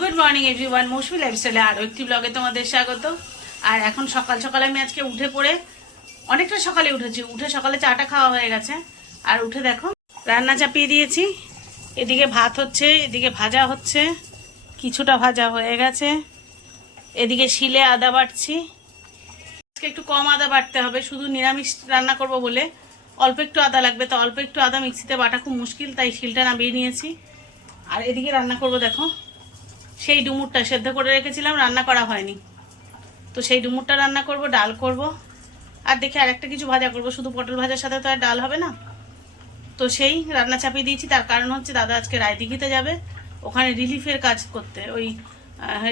Good morning everyone মৌসুমি লাইফস্টাইলে আরও একটি ব্লগে তোমাদের স্বাগত। আর এখন সকাল সকাল আমি আজকে উঠে পড়ে অনেকটা সকালে উঠেছি। উঠে সকালে চাটা খাওয়া হয়ে গেছে। আর উঠে দেখো, রান্না চাপিয়ে দিয়েছি। এদিকে ভাত হচ্ছে, এদিকে ভাজা হচ্ছে, কিছুটা ভাজা হয়ে গেছে। এদিকে শিলে আদা বাটছি। আজকে একটু কম আদা বাটতে হবে, শুধু নিরামিষ রান্না করব বলে। অল্প একটু আদা লাগবে, তো অল্প একটু আদা মিক্সিতে বাটা খুব মুশকিল, তাই শিলটা নামিয়ে নিয়েছি। আর এদিকে রান্না করব দেখো। সেই ডুমুরটা সেদ্ধ করে রেখেছিলাম, রান্না করা হয়নি। তো সেই ডুমুরটা রান্না করব, ডাল করব। আর দেখি আর একটা কিছু ভাজা করব, শুধু পটল ভাজার সাথে তো আর ডাল হবে না। তো সেই রান্না চাপিয়ে দিয়েছি, তার কারণ হচ্ছে দাদা আজকে রায়দিঘিতে যাবে। ওখানে রিলিফের কাজ করতে, ওই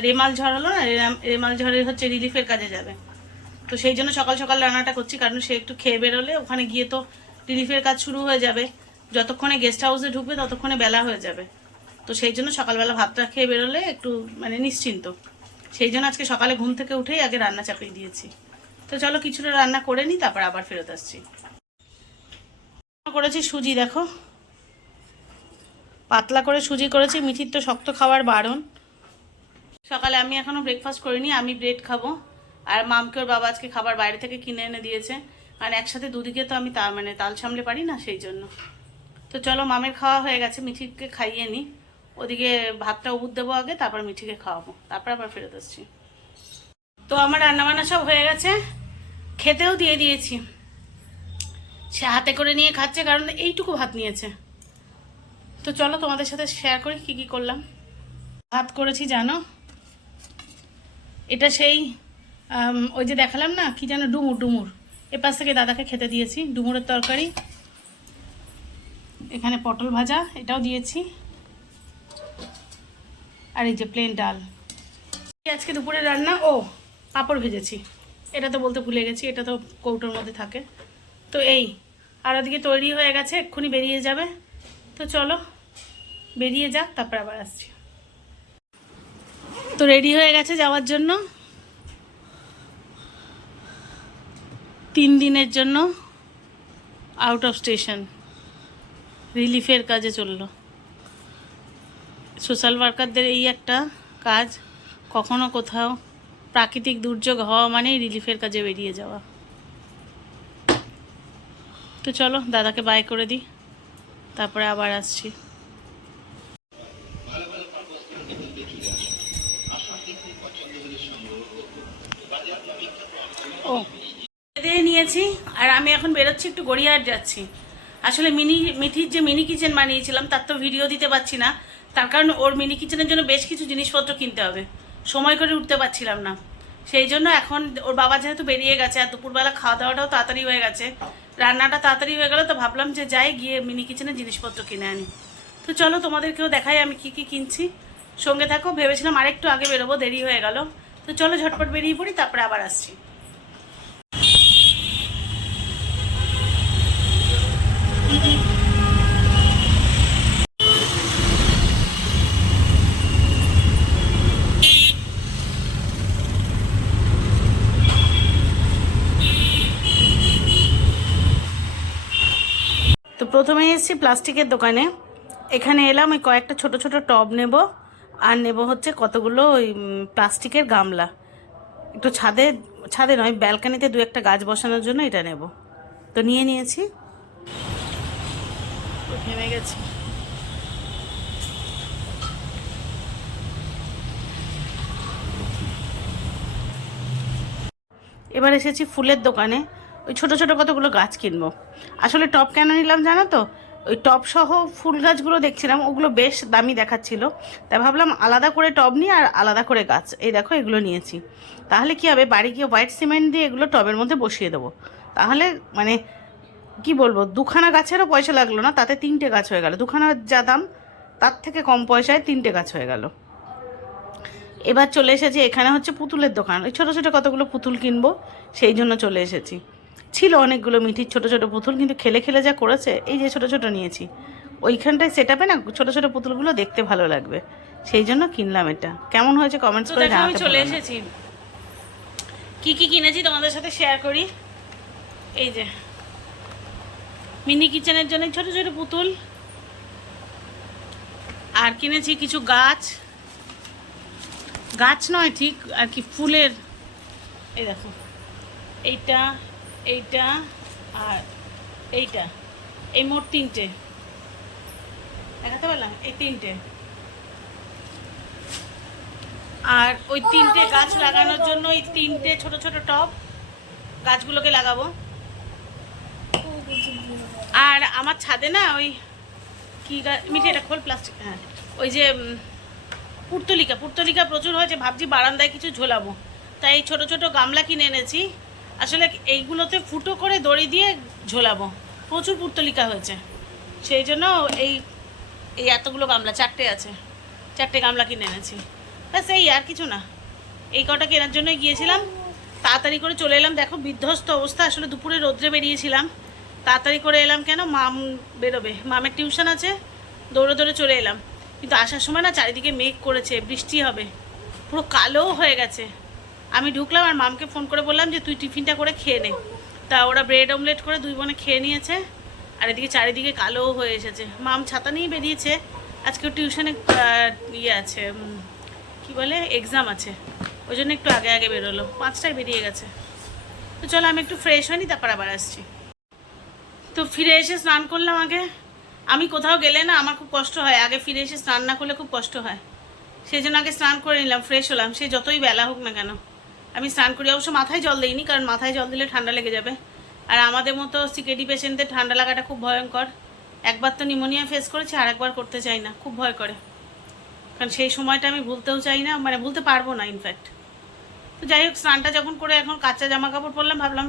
রেমাল ঝড় হলো না রেমাল- ঝড়ের হচ্ছে রিলিফের কাজে যাবে। তো সেই জন্য সকাল সকাল রান্নাটা করছি, কারণ সে একটু খেয়ে বেরোলে, ওখানে গিয়ে তো রিলিফের কাজ শুরু হয়ে যাবে। যতক্ষণে গেস্ট হাউসে ঢুকবে, ততক্ষণে বেলা হয়ে যাবে। তো সেই জন্য সকালবেলা ভাতটা খেয়ে বেরোলে একটু মানে নিশ্চিন্ত। সেই জন্য আজকে সকালে ঘুম থেকে উঠেই আগে রান্না চাপিয়ে দিয়েছি। তো চলো কিছুটা রান্না করে নিই তারপর আবার ফেরত আসছি। করেছি সুজি, দেখো। পাতলা করে সুজি করেছি, মিঠির তো শক্ত খাবার বারণ। সকালে আমি এখনও ব্রেকফাস্ট করিনি, আমি ব্রেড খাব। আর মামকে ওর বাবা আজকে খাবার বাইরে থেকে কিনে এনে দিয়েছে। কারণ একসাথে দুদিকে তো আমি তা মানে তাল সামলে পারি না সেই জন্য। তো চলো মামের খাওয়া হয়ে গেছে, মিঠিকে খাইয়ে নিই ওদিকে ভাতটা উবুর দেবো আগে, তারপর মিঠিকে খাওয়াবো। তারপর আবার ফেরত আসছি। তো আমার রান্নাবান্না সব হয়ে গেছে। খেতেও দিয়ে দিয়েছি। সে হাতে করে নিয়ে খাচ্ছে, কারণ এইটুকু ভাত নিয়েছে। তো চলো তোমাদের সাথে শেয়ার করি কি কি করলাম। ভাত করেছি, জানো? এটা সেই ওই যে দেখালাম না, কি যেন ডুমুর ডুমুর। এপাশ থেকে দাদাকে খেতে দিয়েছি, ডুমুরের তরকারি। এখানে পটল ভাজা, এটাও দিয়েছি। আর এই যে প্লেন ডাল। আজকে দুপুরে রান্না, ও, পাঁপড় ভেজেছি। এটা তো বলতে ভুলে গেছি, এটা তো কৌটোর মধ্যে থাকে। তো এই, আর ওদিকে তৈরি হয়ে গেছে, এক্ষুনি বেরিয়ে যাবে। তো চলো, বেরিয়ে যাক, তারপর আবার আসছি। তো রেডি হয়ে গেছে যাওয়ার জন্য। তিন দিনের জন্য আউট অফ স্টেশন রিলিফের কাজে চলল। সোশ্যাল ওয়ার্কারদের এই একটা কাজ, কখনো কোথাও প্রাকৃতিক দুর্যোগ হওয়া মানেই রিলিফের কাজে বেরিয়ে যাওয়া। তো চলো, দাদাকে বাই করে দিই, তারপরে আবার আসছি। ও নিয়েছি, আর আমি এখন বেরোচ্ছি একটু গড়িয়াহাট যাচ্ছি। আসলে মিনি, মিঠির যে মিনি কিচেন বানিয়েছিলাম, তার তো ভিডিও দিতে পারছি না। তার কারণ ওর মিনি কিচেনের জন্য বেশ কিছু জিনিসপত্র কিনতে হবে। সময় করে উঠতে পারছিলাম না। সেই জন্য এখন ওর বাবা যেহেতু বেরিয়ে গেছে আর দুপুরবেলা খাওয়া দাওয়াটাও তাড়াতাড়ি হয়ে গেছে, রান্নাটা তাড়াতাড়ি হয়ে গেল, তো ভাবলাম যে যাই গিয়ে মিনি কিচেনের জিনিসপত্র কিনে আনি। তো চলো তোমাদেরকেও দেখাই আমি কি কি কিনছি। সঙ্গে থাকো, ভেবেছিলাম আরেকটু আগে বেরোবো, দেরি হয়ে গেল। তো চলো ঝটপট বেরিয়ে পড়ি, তারপরে আবার আসছি তো প্রথমে এসেছি প্লাস্টিকের দোকানে। এখানে এলাম ওই কয়েকটা ছোট ছোট টব নেব। আর নেব হচ্ছে কতগুলো ওই প্লাস্টিকের গামলা। একটু ছাদে ছাদে নয়, ব্যালকানিতে দু একটা গাছ বসানোর জন্য এটা নেব। তো নিয়ে নিয়েছি। ঘেমে গেছি। এবার এসেছি ফুলের দোকানে। ওই ছোট ছোট কতগুলো গাছ কিনবো। আসলে টপ কেন নিলাম জানো তো? ওই টপ সহ ফুল গাছগুলো দেখছিলাম, ওগুলো বেশ দামি দেখাচ্ছিল। তাই ভাবলাম আলাদা করে টব নিয়ে আর আলাদা করে গাছ। এই দেখো এগুলো নিয়েছি। তাহলে কি হবে? বাড়ি গিয়ে হোয়াইট সিমেন্ট দিয়ে এগুলো টবের মধ্যে বসিয়ে দেবো। তাহলে মানে কি বলব? দুখানা গাছেরও পয়সা লাগল না, তাতে তিনটে গাছ হয়ে গেল। দুখানা যা দাম, তার থেকে কম পয়সায় তিনটে গাছ হয়ে গেল। এবার চলে এসেছি, এখানে হচ্ছে পুতুলের দোকান। ওই ছোটো ছোটো কতগুলো পুতুল কিনবো, সেই জন্য চলে এসেছি। ছিল অনেকগুলো মিঠির ছোটো ছোটো পুতুল কিন্তু খেলে খেলে যা করেছে এই যে ছোটো ছোটো নিয়েছি। ওইখানটায় সেট আপে না ছোটো ছোটো পুতুলগুলো দেখতে ভালো লাগবে। সেই জন্য কিনলাম এটা। কেমন হয়েছে কমেন্টস করে জানাতে চলে এসেছি। কি কি কিনেছি তোমাদের সাথে শেয়ার করি? এই যে। মিনি কিচেনের জন্য ছোট ছোট পুতুল। আর কিনেছি কিছু গাছ। গাছ নয় ঠিক আর কি ফুলের। এই দেখো। এইটা এইটা আর এইটা। এই মোট তিনটে। দেখাতে পারলাম? এই তিনটে। আর ওই তিনটে গাছ লাগানোর জন্য ওই তিনটে ছোট ছোট টব গাছগুলোকে লাগাবো। আর আমার ছাদে না ওই কি গাছ মিঠে এটা খোল প্লাস্টিক হ্যাঁ। ওই যে পুর্তলিকা পুর্তলিকা প্রচুর হয়েছে ভাবছি বারান্দায় কিছু ঝোলাবো। তাই এই ছোটো ছোটো গামলা কিনে এনেছি। আসলে এইগুলোতে ফুটো করে দড়ি দিয়ে ঝোলাবো। প্রচুর পুর্তলিকা হয়েছে। সেই জন্য এই এই এতগুলো গামলা, চারটে আছে। চারটে গামলা কিনে এনেছি। ব্যাস, এই আর কিছু না। এই কটা কেনার জন্যই গিয়েছিলাম। তাড়াতাড়ি করে চলে এলাম। দেখো, বিধ্বস্ত অবস্থা। আসলে দুপুরে রোদ্রে বেরিয়েছিলাম। তাড়াতাড়ি করে এলাম কেন? মাম বেরোবে। মামের টিউশন আছে। দৌড়ে দৌড়ে চলে এলাম। কিন্তু আসার সময় না চারিদিকে মেঘ করেছে। বৃষ্টি হবে। পুরো কালো হয়ে গেছে। আমি ঢুকলাম আর মামকে ফোন করে বললাম যে, তুই টিফিনটা করে খেয়ে নে। তা ওরা ব্রেড অমলেট করে দুই বোনে খেয়ে নিয়েছে, আর এদিকে চারিদিকে কালো হয়ে এসেছে। মাম ছাতা নিয়ে বেরিয়েছে। আজকে টিউশনে ইয়ে আছে কি বলে এক্সাম আছে। ওই জন্য একটু আগে আগে বেরোলো। পাঁচটায় বেরিয়ে গেছে। তো চলো, আমি একটু ফ্রেশ হয়নি, তারপর আবার আসছি। তো ফিরে এসে স্নান করলাম আগে। আমি কোথাও গেলে না, আমার খুব কষ্ট হয়। আগে ফিরে এসে স্নান না করলে খুব কষ্ট হয়। সেই জন্য আগে স্নান করে নিলাম ফ্রেশ হলাম। সে যতই বেলা হোক না কেন। আমি স্নান করি, অবশ্য মাথায় জল দিইনি, কারণ মাথায় জল দিলে ঠান্ডা লেগে যাবে। আর আমাদের মতো সিকেডি পেশেন্টদের ঠান্ডা লাগাটা খুব ভয়ঙ্কর। একবার তো নিমোনিয়া ফেস করেছি, আর একবার করতে চাই না, খুব ভয় করে। কারণ সেই সময়টা আমি ভুলতেও চাই না মানে ভুলতে পারব না ইনফ্যাক্ট তো যাই হোক, স্নানটা যখন করে এখন কাঁচা জামা কাপড় পরলাম, ভাবলাম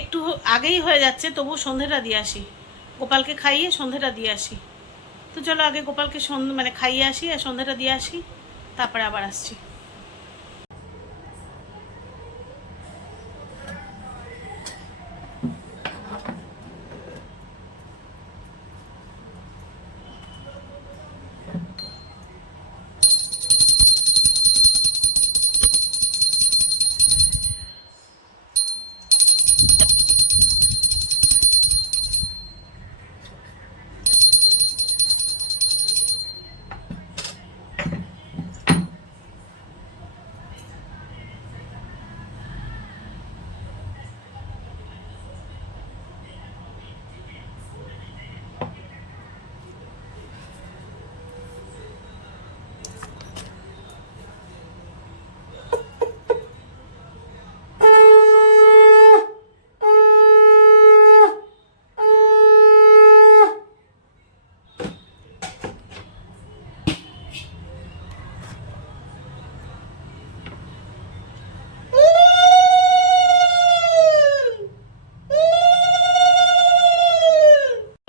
একটু আগেই হয়ে যাচ্ছে তবু সন্ধেটা দিয়ে আসি। গোপালকে খাইয়ে সন্ধেটা দিয়ে আসি। তো চলো আগে গোপালকে সন্ধে মানে খাইয়ে আসি, আর সন্ধেটা দিয়ে আসি, তারপরে আবার আসছি।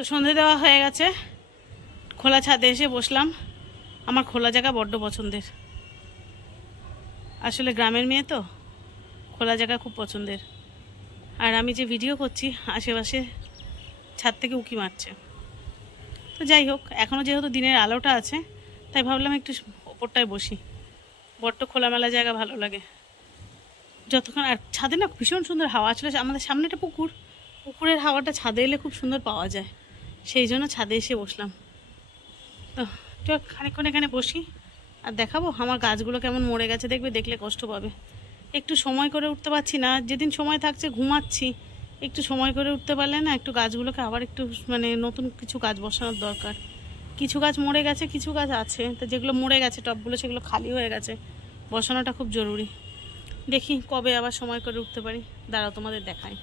তো সন্ধে দেওয়া হয়ে গেছে। খোলা ছাদে এসে বসলাম। আমার খোলা জায়গা বড্ড পছন্দের। আসলে গ্রামের মেয়ে তো, খোলা জায়গা খুব পছন্দের। আর আমি যে ভিডিও করছি, আশেপাশে ছাদ থেকে উকি মারছে। তো যাই হোক এখনও যেহেতু দিনের আলোটা আছে, তাই ভাবলাম একটু ওপরটায় বসি। বড্ড খোলামেলা জায়গা, ভালো লাগে। যতক্ষণ, আর ছাদে না ভীষণ সুন্দর হাওয়া, আসলে আমাদের সামনে একটা পুকুর। পুকুরের হাওয়াটা ছাদে এলে খুব সুন্দর পাওয়া যায়। সেই জন্য ছাদে এসে বসলাম। তো তো খানিকক্ষণ এখানে বসি আর দেখাবো আমার গাছগুলো কেমন মরে গেছে। দেখবে দেখলে কষ্ট পাবে। একটু সময় করে উঠতে পারছি না। যেদিন সময় থাকছে ঘুমাচ্ছি। একটু সময় করে উঠতে পারলে না একটু গাছগুলোকে আবার একটু মানে নতুন কিছু গাছ বসানোর দরকার। কিছু গাছ মরে গেছে, কিছু গাছ আছে। তো যেগুলো মরে গেছে টবগুলো সেগুলো খালি হয়ে গেছে। বসানোটা খুব জরুরি। দেখি কবে আবার সময় করে উঠতে পারি। দাঁড়াও, তোমাদের দেখাই।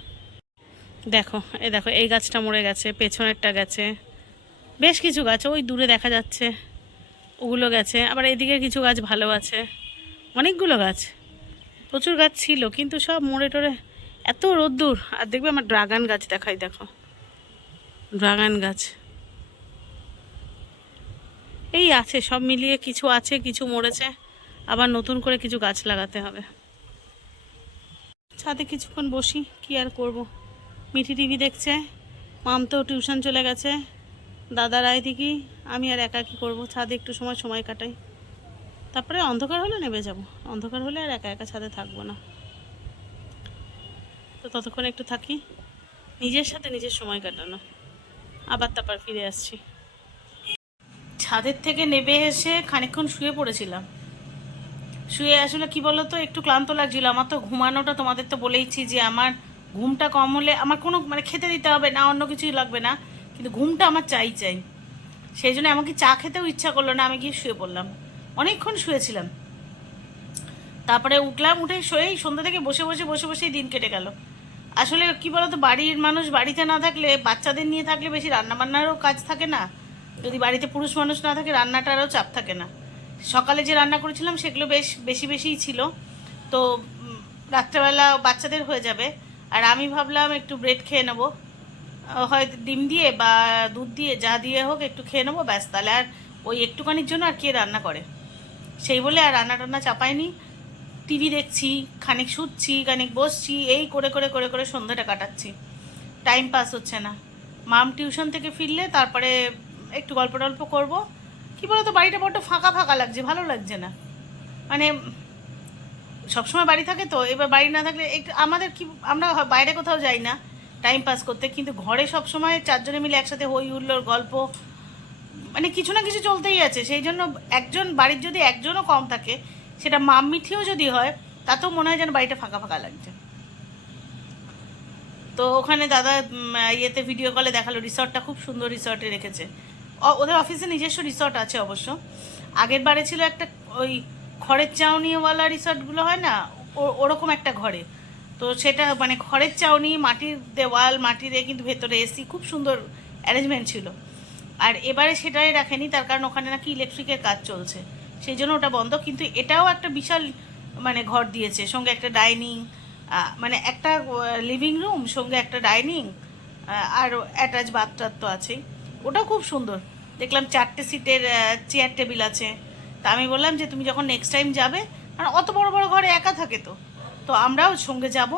দেখো, এই দেখো, এই গাছটা মরে গেছে, পেছনেরটা গেছে। বেশ কিছু গাছ, ওই দূরে দেখা যাচ্ছে, ওগুলো গেছে। আবার এদিকে কিছু গাছ ভালো আছে। অনেকগুলো গাছ। প্রচুর গাছ ছিল, কিন্তু সব মরে টরে। এত রোদ্দুর। আর দেখবে আমার ড্রাগন গাছ দেখাই, দেখো। ড্রাগন গাছ। এই আছে, সব মিলিয়ে কিছু আছে, কিছু মরেছে। আবার নতুন করে কিছু গাছ লাগাতে হবে। ছাদে কিছুক্ষণ বসি, কি আর করব? মিঠি টিভি দেখছে। মাম তো টিউশন চলে গেছে। দাদার এদিকে আমি আর একা কী করব? ছাদে একটু সময় সময় কাটাই। তারপরে অন্ধকার হলে নেমে যাব। অন্ধকার হলে আর একা একা ছাদে থাকব না। তো ততক্ষণ একটু থাকি। নিজের সাথে নিজের সময় কাটানো। আবার তারপর ফিরে আসছি। ছাদের থেকে নেমে এসে খানিকক্ষণ শুয়ে পড়েছিলাম। শুয়ে আসলে কি বলো তো একটু ক্লান্ত লাগছিল। আমার তো ঘুমানোটা তোমাদের তো বলেইছি যে আমার ঘুমটা কম হলে আমার কোনো মানে খেতে দিতে হবে না, অন্য কিছুই লাগবে না। কিন্তু ঘুমটা আমার চাই চাই। সেই জন্য আমাকে চা খেতেও ইচ্ছা করল না, আমি গিয়ে শুয়ে পড়লাম। অনেকক্ষণ শুয়েছিলাম। তারপরে উঠলাম, উঠে শুয়েই সন্ধ্যা থেকে বসে বসে বসে, বসেই দিন কেটে গেল। আসলে কি বলতো, বাড়ির মানুষ বাড়িতে না থাকলে, বাচ্চাদের নিয়ে থাকলে বেশি রান্নাবান্নারও কাজ থাকে না। যদি বাড়িতে পুরুষ মানুষ না থাকে, রান্নাটারও চাপ থাকে না। সকালে যে রান্না করেছিলাম, সেগুলো বেশ, বেশি, বেশিই ছিল। তো রাত্রেবেলা বাচ্চাদের হয়ে যাবে। আর আমি ভাবলাম একটু ব্রেড খেয়ে নেব। হয়তো ডিম দিয়ে বা দুধ দিয়ে, যা দিয়ে হোক একটু খেয়ে নেব, ব্যাস। তাহলে আর ওই একটুখানির জন্য আর কে রান্না করে। সেই বলে আর রান্না টান্না চাপাইনি। টিভি দেখছি, খানিক শুচ্ছি, খানিক বসছি, এই করে করে করে করে সন্ধ্যাটা কাটাচ্ছি। টাইম পাস হচ্ছে না। মাম টিউশন থেকে ফিরলে তারপরে একটু গল্প টল্প করব। কী বলতো, বাড়িটা বড্ড ফাঁকা ফাঁকা লাগছে, ভালো লাগছে না। মানে সবসময় বাড়ি থাকে তো, এবার বাড়ি না থাকলে আমাদের কি, আমরা বাইরে কোথাও যাই না টাইম পাস করতে, কিন্তু ঘরে সবসময় চারজনে মিলে একসাথে হই হুল্লোড়, গল্প মানে কিছু না কিছু চলতেই আছে। সেই জন্য একজন, বাড়ির যদি একজনও কম থাকে, সেটা মাম্মিঠিও যদি হয়, তাতেও মনে হয় যেন বাড়িটা ফাঁকা ফাঁকা লাগছে। তো ওখানে দাদা ইয়েতে ভিডিও কলে দেখাল রিসর্টটা খুব সুন্দর রিসর্টে রেখেছে। ওদের অফিসে নিজস্ব রিসর্ট আছে অবশ্য। আগের বারে ছিল একটা ওই খড়ের চাউনিওয়ালা রিসর্টগুলো হয় না? ওরকম একটা ঘরে। তো সেটা মানে খড়ের চাউনি, মাটির দেওয়াল মাটি দিয়ে কিন্তু ভেতরে এসি খুব সুন্দর অ্যারেঞ্জমেন্ট ছিল। আর এবারে সেটাই রাখেনি, তার কারণ ওখানে নাকি ইলেকট্রিকের কাজ চলছে। সেই জন্য ওটা বন্ধ, কিন্তু এটাও একটা বিশাল মানে ঘর দিয়েছে। সঙ্গে একটা ডাইনিং মানে একটা লিভিং রুম সঙ্গে একটা ডাইনিং আর অ্যাটাচ বাথটার তো আছেই। ওটাও খুব সুন্দর। দেখলাম চারটে সিটের চেয়ার টেবিল আছে। তা আমি বললাম যে তুমি যখন নেক্সট টাইম যাবে আর অত বড় বড় ঘরে একা থাকে তো তো আমরাও সঙ্গে যাব।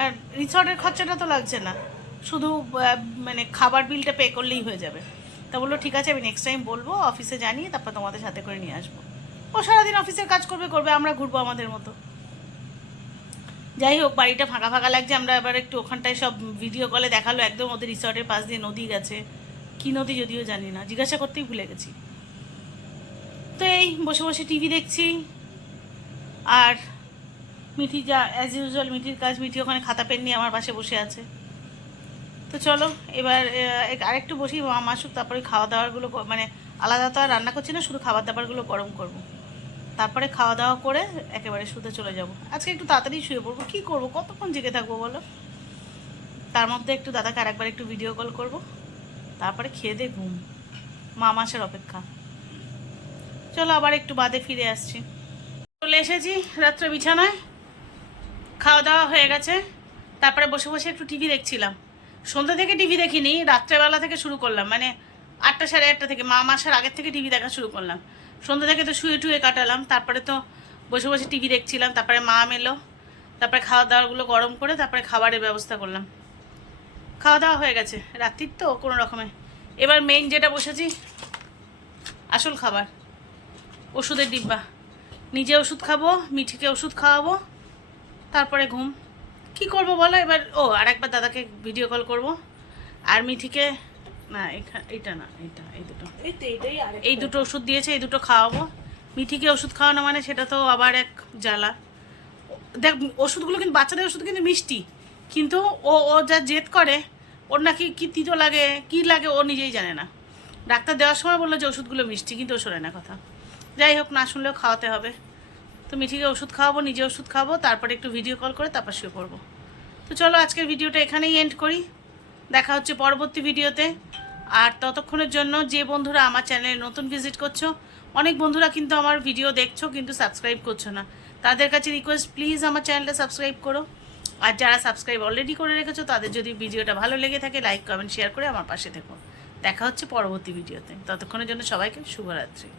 আর রিসর্টের খরচাটা তো লাগছে না, শুধু মানে খাবার বিলটা পে করলেই হয়ে যাবে। তা বলল, ঠিক আছে, আমি নেক্সট টাইম বলব অফিসে জানিয়ে তারপর তোমাদের সাথে করে নিয়ে আসব। ও সারাদিন অফিসের কাজ করবে করবে, আমরা ঘুরবো আমাদের মতো। যাই হোক, বাড়িটা ফাঁকা ফাঁকা লাগছে, আমরা এবার একটু ওখানটায় সব ভিডিও কলে দেখাল, একদম ওদের রিসর্টের পাশ দিয়ে নদী গেছে। কি নদী যদিও জানি না, জিজ্ঞাসা করতেই ভুলে গেছি। এই, বসে বসে টিভি দেখছি। আর মিঠি যা অ্যাজ ইউজুয়াল মিঠির কাজ, মিঠি ওখানে খাতা পেন নিয়ে আমার পাশে বসে আছে। তো চলো, এবার আরেকটু বসি মাম আসুক, তারপরে খাওয়া দাওয়ারগুলো মানে আলাদা তো আর রান্না করছি না, শুধু খাবার দাবারগুলো গরম করব। তারপরে খাওয়া দাওয়া করে একেবারে শুতে চলে যাব। আজকে একটু তাড়াতাড়ি শুয়ে পড়ব। কী করব? কতক্ষণ জেগে থাকব বলো? তার মধ্যে একটু দাদাকে আরেকবার একটু ভিডিও কল করব। তারপরে খেয়ে দিয়ে ঘুম। মা মাসের অপেক্ষা। চলো আবার একটু বাদে ফিরে আসছি। চলে এসেছি রাত্রে বিছানায়। খাওয়া দাওয়া হয়ে গেছে। তারপরে বসে বসে একটু টিভি দেখছিলাম। সন্ধ্যা থেকে টিভি দেখিনি, রাত্রেবেলা থেকে শুরু করলাম। মানে আটটা সাড়ে আটটা থেকে মা মাসের আগের থেকে টিভি দেখা শুরু করলাম। সন্ধ্যা থেকে তো শুয়ে টুয়ে কাটালাম। তারপরে তো বসে বসে টিভি দেখছিলাম। তারপরে মা এলো তারপরে খাওয়া দাওয়াগুলো গরম করে তারপরে খাবারের ব্যবস্থা করলাম। খাওয়া দাওয়া হয়ে গেছে। রাত্রির তো কোনো রকমে। এবার মেইন যেটা বসেছি, আসল খাবার। ওষুধের ডিব্বা। নিজে ওষুধ খাব মিঠিকে ওষুধ খাওয়াবো তারপরে ঘুম। কি করব বলো? এবার ও আর একবার দাদাকে ভিডিও কল করব। আর মিঠিকে না এইটা না এইটা এই দুটো। এই দুটো ওষুধ দিয়েছে এই দুটো খাওয়াবো। মিঠিকে ওষুধ খাওয়ানো মানে সেটা তো আবার এক জ্বালা। দেখ ওষুধগুলো কিন্তু বাচ্চাদের ওষুধ কিন্তু মিষ্টি। কিন্তু ও ও যা জেদ করে ওর নাকি কি তিতো লাগে কি লাগে ও নিজেই জানে না। ডাক্তার দেওয়ার সময় বলল যে ওষুধগুলো মিষ্টি কিন্তু ও শোনে না কথা। যাই হোক, না শুনলেও খাওয়াতে হবে। তো মিঠিকে ওষুধ খাওয়াবো, নিজে ওষুধ খাব, তারপরে একটু ভিডিও কল করে তারপর শুয়ে পড়ব। তো চলো, আজকের ভিডিওটা এখানেই এন্ড করি। দেখা হচ্ছে পরবর্তী ভিডিওতে আর ততক্ষণের জন্য যে বন্ধুরা আমার চ্যানেলে নতুন ভিজিট করছ, অনেক বন্ধুরা কিন্তু আমার ভিডিও দেখছ, কিন্তু সাবস্ক্রাইব করছ না। তাদের কাছে রিকোয়েস্ট প্লিজ আমার চ্যানেলটা সাবস্ক্রাইব করো। আর যারা সাবস্ক্রাইব অলরেডি করে রেখেছো, তাদের যদি ভিডিওটা ভালো লেগে থাকে লাইক কমেন্ট শেয়ার করে আমার পাশে থেকো। দেখা হচ্ছে পরবর্তী ভিডিওতে ততক্ষণের জন্য সবাইকে শুভরাত্রি।